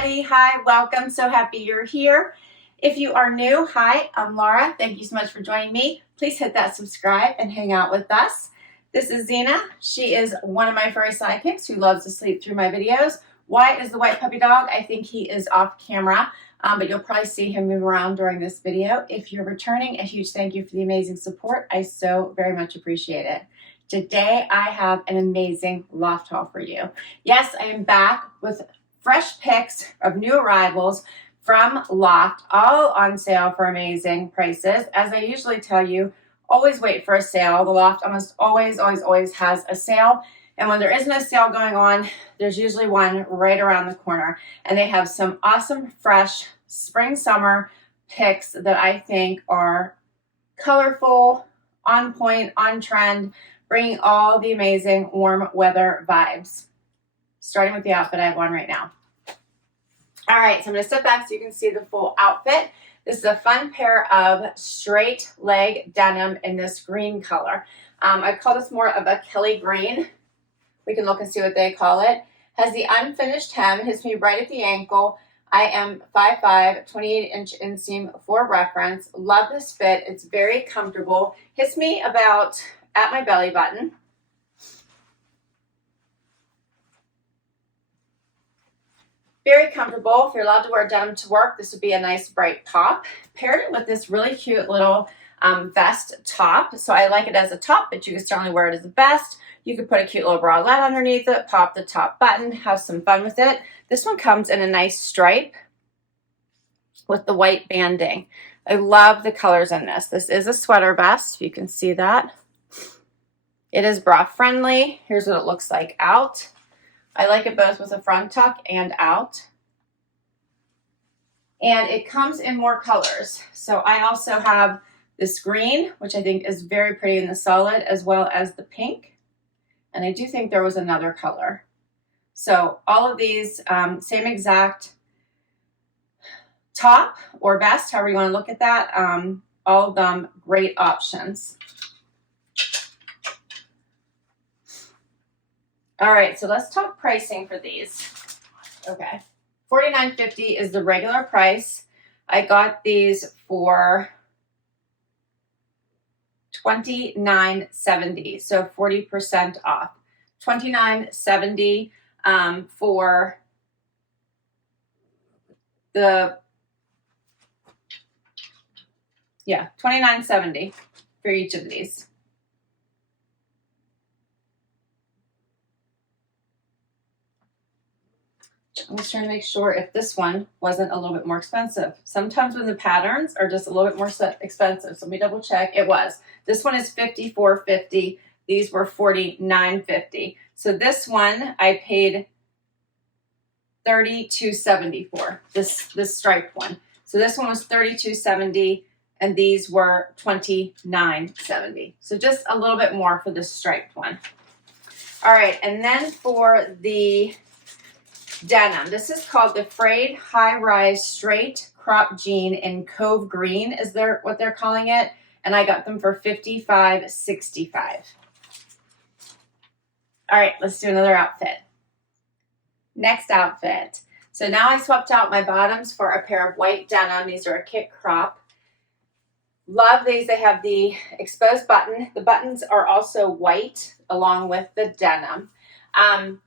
everybody. Hi, welcome. So happy you're here. If you are new, hi, I'm Laura. Thank you so much for joining me. Please hit that subscribe and hang out with us. This is Zena. She is one of my furry sidekicks who loves to sleep through my videos. Wyatt is the white puppy dog. I think he is off camera, but you'll probably see him move around during this video. If you're returning, a huge thank you for the amazing support. I so very much appreciate it. Today, I have an amazing loft haul for you. Yes, I am back with fresh picks of new arrivals from Loft, all on sale for amazing prices. As I usually tell you, always wait for a sale. The Loft almost always has a sale. And when there isn't a sale going on, there's usually one right around the corner. And they have some awesome, fresh spring, summer picks that I think are colorful, on point, on trend, bringing all the amazing warm weather vibes. Starting with the outfit I have on right now. All right, so I'm going to step back so you can see the full outfit. This is a fun pair of straight leg denim in this green color. I call this more of a Kelly green. We can look and see what they call it. Has the unfinished hem, hits me right at the ankle. I am 5'5", 28-inch inseam for reference. Love this fit. It's very comfortable. Hits me about at my belly button. Very comfortable. If you're allowed to wear denim to work, this would be a nice bright pop. Paired it with this really cute little vest top. So I like it as a top, but you can certainly wear it as a vest. You could put a cute little bralette underneath it, pop the top button, have some fun with it. This one comes in a nice stripe with the white banding. I love the colors in this. This is a sweater vest. You can see that. It is bra friendly. Here's what it looks like out. I like it both with a front tuck and out. And it comes in more colors. So I also have this green, which I think is very pretty in the solid, as well as the pink. And I do think there was another color. So all of these, same exact top or vest, however you want to look at that. All of them great options. All right, so let's talk pricing for these. Okay, $49.50 is the regular price. I got these for $29.70, so 40% off. $29.70 for the, yeah, $29.70 for each of these. I'm just trying to make sure if this one wasn't a little bit more expensive. Sometimes when the patterns are just a little bit more expensive, so let me double check. It was. This one is $54.50. These were $49.50. So this one I paid $32.70 for, this striped one. So this one was $32.70 and these were $29.70. So just a little bit more for this striped one. All right, and then for the denim. This is called the frayed high-rise straight crop jean in Cove Green is what they're calling it. And I got them for $55.65. All right, let's do another outfit. Next outfit. So now I swapped out my bottoms for a pair of white denim. These are a kick crop. Love these. They have the exposed button. The buttons are also white along with the denim.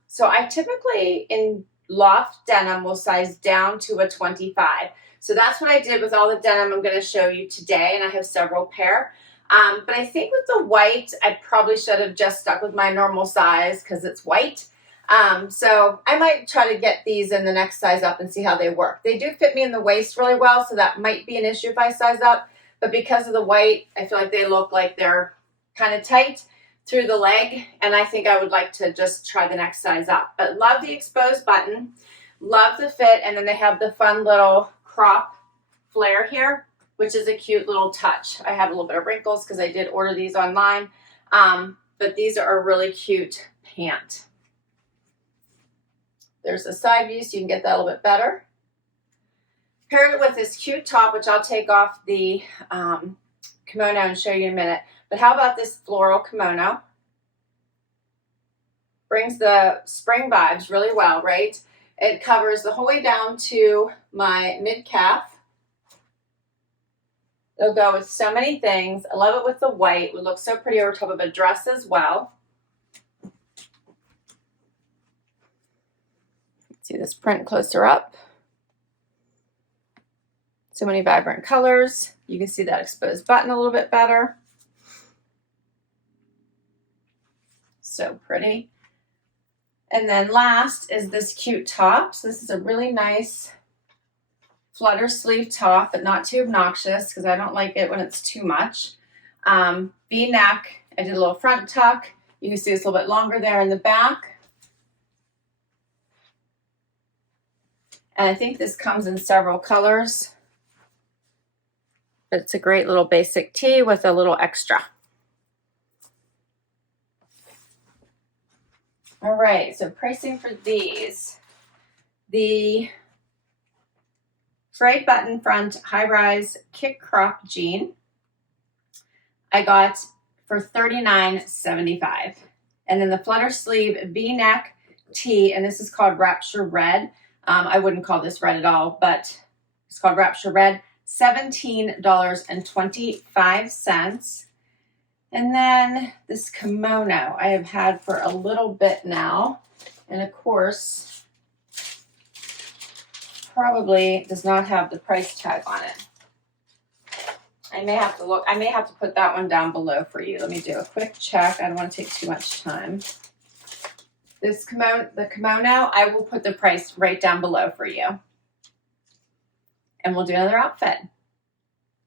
So I typically in Loft denim will size down to a 25. So that's what I did with all the denim I'm going to show you today, and I have several pair. But I think with the white, I probably should have just stuck with my normal size because it's white. So I might try to get these in the next size up and see how they work. They do fit me in the waist really well, so that might be an issue if I size up. But because of the white, I feel like they look like they're kind of tight through the leg, and I think I would like to just try the next size up. But love the exposed button, love the fit, and then they have the fun little crop flare here, which is a cute little touch. I have a little bit of wrinkles because I did order these online, but these are a really cute pant. There's a side view so you can get that a little bit better. Paired it with this cute top, which I'll take off the kimono and show you in a minute. But how about this floral kimono? Brings the spring vibes really well, right? It covers the whole way down to my mid-calf. It'll go with so many things. I love it with the white. It would look so pretty over top of a dress as well. See this print closer up. So many vibrant colors. You can see that exposed button a little bit better. So pretty. And then last is this cute top. So this is a really nice flutter sleeve top, but not too obnoxious because I don't like it when it's too much. V-neck. I did a little front tuck. You can see it's a little bit longer there in the back. And I think this comes in several colors. But it's a great little basic tee with a little extra. All right, so pricing for these. The frayed button front high-rise kick crop jean I got for $39.75. And then the flutter sleeve V-neck tee, and this is called Rapture Red. I wouldn't call this red at all, but it's called Rapture Red, $17.25. And then this kimono I have had for a little bit now. And of course, probably does not have the price tag on it. I may have to look, I may have to put that one down below for you. Let me do a quick check. I don't want to take too much time. This kimono, the kimono, I will put the price right down below for you. And we'll do another outfit.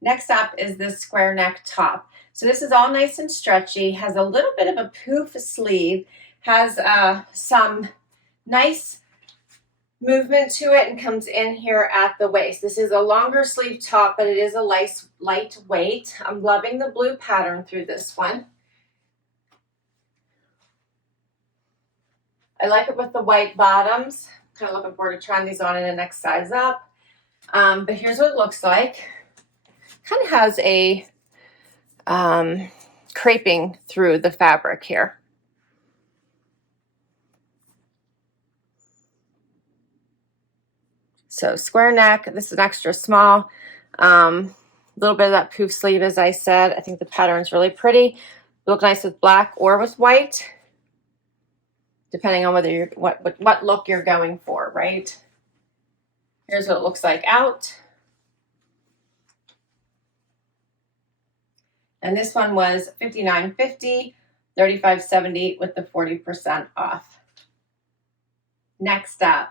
Next up is this square neck top. So this is all nice and stretchy, has a little bit of a poof sleeve, has some nice movement to it and comes in here at the waist. This is a longer sleeve top, but it is a lightweight. I'm loving the blue pattern through this one. I like it with the white bottoms. Kind of looking forward to trying these on in the next size up. But here's what it looks like. Kind of has a creping through the fabric here. So square neck, this is an extra small. A little bit of that poof sleeve, as I said. I think the pattern's really pretty. Look nice with black or with white, depending on whether you're what look you're going for, right? Here's what it looks like out. And this one was $59.50, $35.70 with the 40% off. Next up,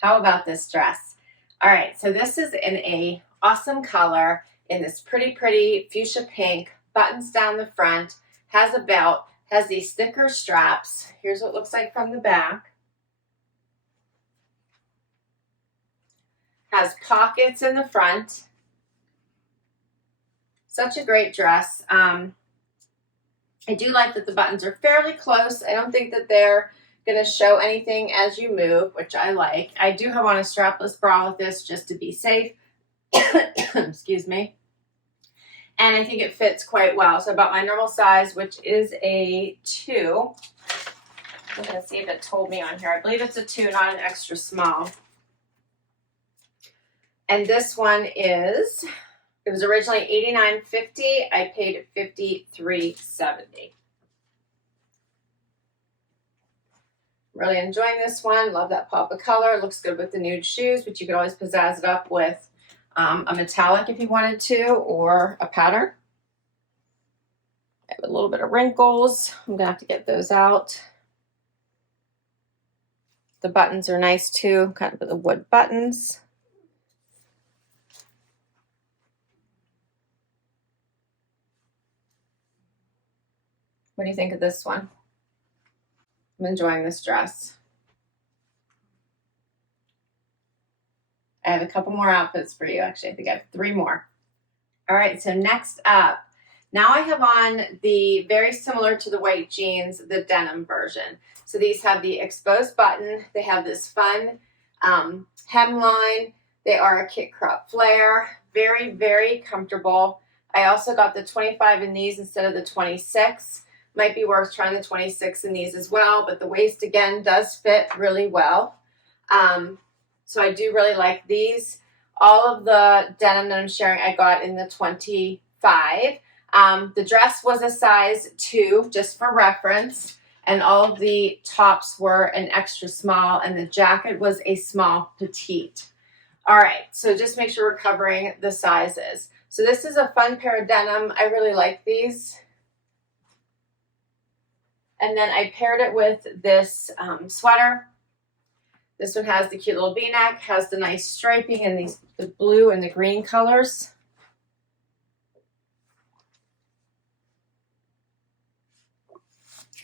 how about this dress? All right, so this is in a awesome color in this pretty fuchsia pink, buttons down the front, has a belt, has these thicker straps. Here's what it looks like from the back. Has pockets in the front. Such a great dress. I do like that the buttons are fairly close. I don't think that they're going to show anything as you move, which I like. I do have on a strapless bra with this just to be safe. Excuse me. And I think it fits quite well. So about my normal size, which is a 2. I'm going to see if it told me on here. I believe it's a 2, not an extra small. And this one is... It was originally $89.50. I paid $53.70. Really enjoying this one. Love that pop of color. Looks good with the nude shoes, but you could always pizzazz it up with a metallic if you wanted to, or a pattern. I have a little bit of wrinkles. I'm going to have to get those out. The buttons are nice too, kind of the wood buttons. What do you think of this one? I'm enjoying this dress. I have a couple more outfits for you. Actually, I think I have 3 more. All right, so next up, now I have on the very similar to the white jeans, the denim version. So these have the exposed button. They have this fun hemline. They are a kick crop flare. Very comfortable. I also got the 25 in these instead of the 26. Might be worth trying the 26 in these as well, but the waist again does fit really well. So I do really like these. All of the denim that I'm sharing I got in the 25. The dress was a size 2, just for reference, and all of the tops were an extra small, and the jacket was a small petite. All right, so just make sure we're covering the sizes. So this is a fun pair of denim. I really like these. And then I paired it with this sweater. This one has the cute little V-neck, has the nice striping and the blue and the green colors.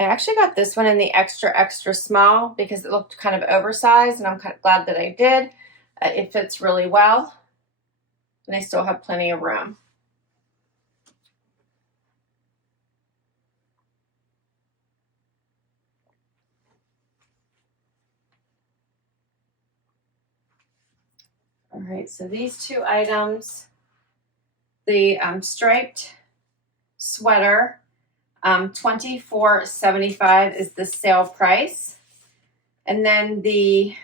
I actually got this one in the extra small because it looked kind of oversized, and I'm kind of glad that I did. It fits really well, and I still have plenty of room. All right, so these two items, the striped sweater, $24.75 is the sale price. And then the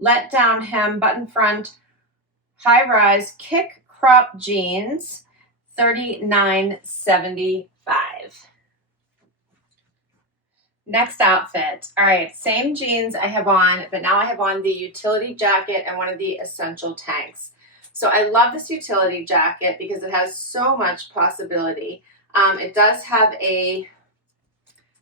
let down hem button front high rise kick crop jeans, $39.75. Next outfit. All right, same jeans I have on, but now I have on the utility jacket and one of the essential tanks. So I love this utility jacket because it has so much possibility. It does have a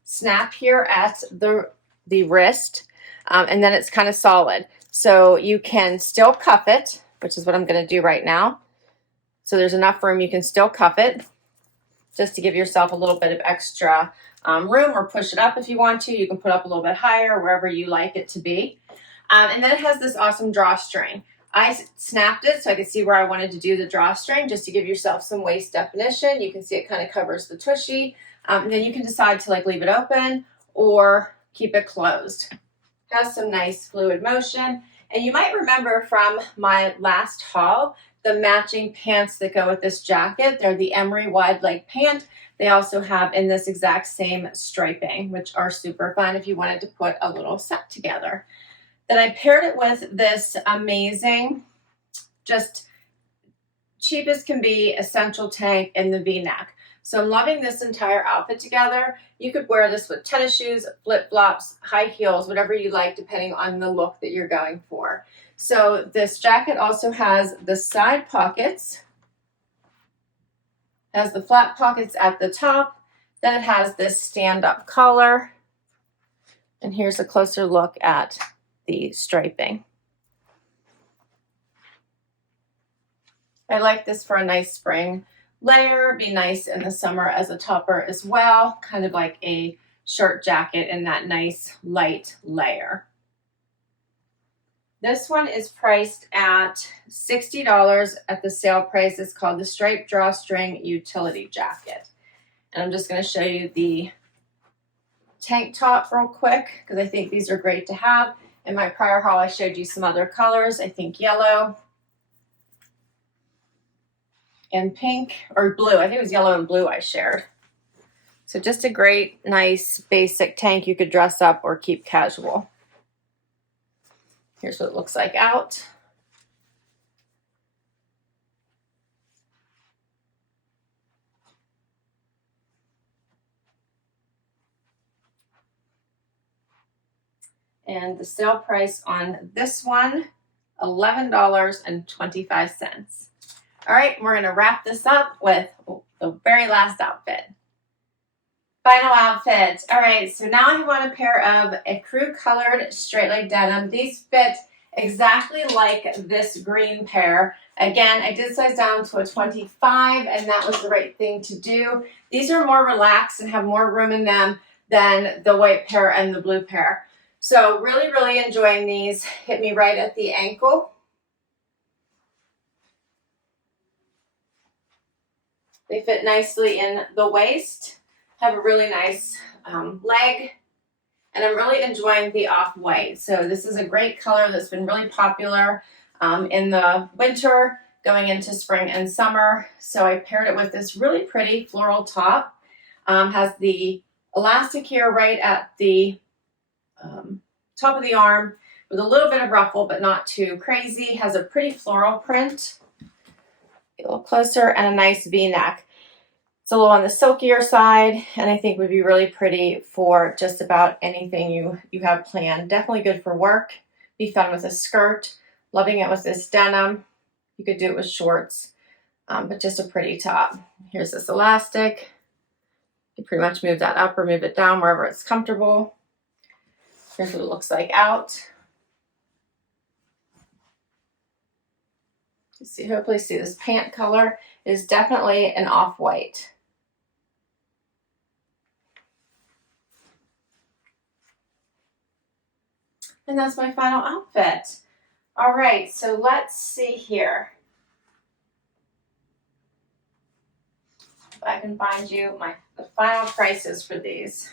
snap here at the wrist, and then it's kind of solid. So you can still cuff it, which is what I'm going to do right now. So there's enough room you can still cuff it, just to give yourself a little bit of extra room, or push it up if you want to. You can put up a little bit higher, wherever you like it to be. And then it has this awesome drawstring. I snapped it so I could see where I wanted to do the drawstring, just to give yourself some waist definition. You can see it kind of covers the tushy. And then you can decide to like leave it open or keep it closed. Has some nice fluid motion. And you might remember from my last haul, the matching pants that go with this jacket. They're the emery wide leg pant. They also have in this exact same striping, which are super fun if you wanted to put a little set together. Then I paired it with this amazing, just cheap as can be, essential tank in the V-neck. So I'm loving this entire outfit together. You could wear this with tennis shoes, flip-flops, high heels, whatever you like, depending on the look that you're going for. So this jacket also has the side pockets, has the flat pockets at the top. Then it has this stand-up collar. And here's a closer look at the striping. I like this for a nice spring layer. Be nice in the summer as a topper as well, kind of like a shirt jacket in that nice light layer. This one is priced at $60 at the sale price. It's called the Striped Drawstring Utility Jacket. And I'm just going to show you the tank top real quick because I think these are great to have. In my prior haul, I showed you some other colors. I think yellow and pink, or blue. I think it was yellow and blue I shared. So just a great, nice, basic tank you could dress up or keep casual. Here's what it looks like out. And the sale price on this one, $11.25. All right, we're going to wrap this up with the very last outfit. Final outfit. All right, so now I have on a pair of a crew colored straight leg denim. These fit exactly like this green pair. Again, I did size down to a 25, and that was the right thing to do. These are more relaxed and have more room in them than the white pair and the blue pair. So really, really enjoying these. Hit me right at the ankle. They fit nicely in the waist. Have a really nice leg. And I'm really enjoying the off-white. So this is a great color that's been really popular in the winter, going into spring and summer. So I paired it with this really pretty floral top. Has the elastic here right at the top of the arm with a little bit of ruffle, but not too crazy. Has a pretty floral print. A little closer, and a nice V-neck. It's a little on the silkier side, and I think would be really pretty for just about anything you have planned. Definitely good for work. Be fun with a skirt. Loving it with this denim. You could do it with shorts, but just a pretty top. Here's this elastic. You pretty much move that up or move it down wherever it's comfortable. Here's what it looks like out. You see, hopefully see this pant color is definitely an off-white. And that's my final outfit. All right, so let's see here. If I can find you the final prices for these.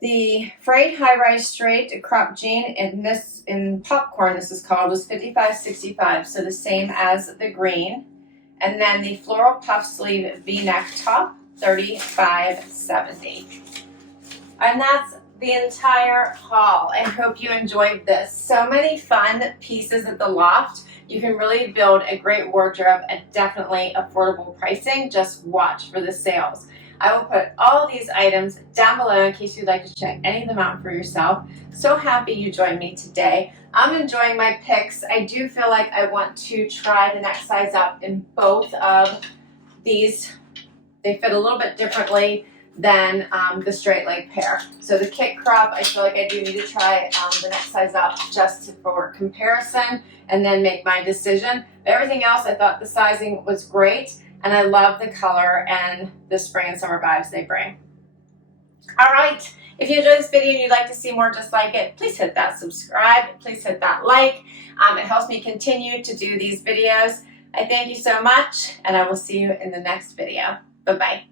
The frayed high-rise straight crop jean in popcorn, this is called, was $55.65, so the same as the green. And then the floral puff sleeve V-neck top, $35.70. And that's the entire haul. I hope you enjoyed this. So many fun pieces at the Loft. You can really build a great wardrobe at definitely affordable pricing. Just watch for the sales. I will put all these items down below in case you'd like to check any of them out for yourself. So happy you joined me today. I'm enjoying my picks. I do feel like I want to try the next size up in both of these. They fit a little bit differently than the straight leg pair. So the kick crop, I feel like I do need to try the next size up just for comparison and then make my decision. But everything else, I thought the sizing was great. And I love the color and the spring and summer vibes they bring. All right, if you enjoyed this video and you'd like to see more just like it, please hit that subscribe, please hit that like. It helps me continue to do these videos. I thank you so much, and I will see you in the next video. Bye-bye.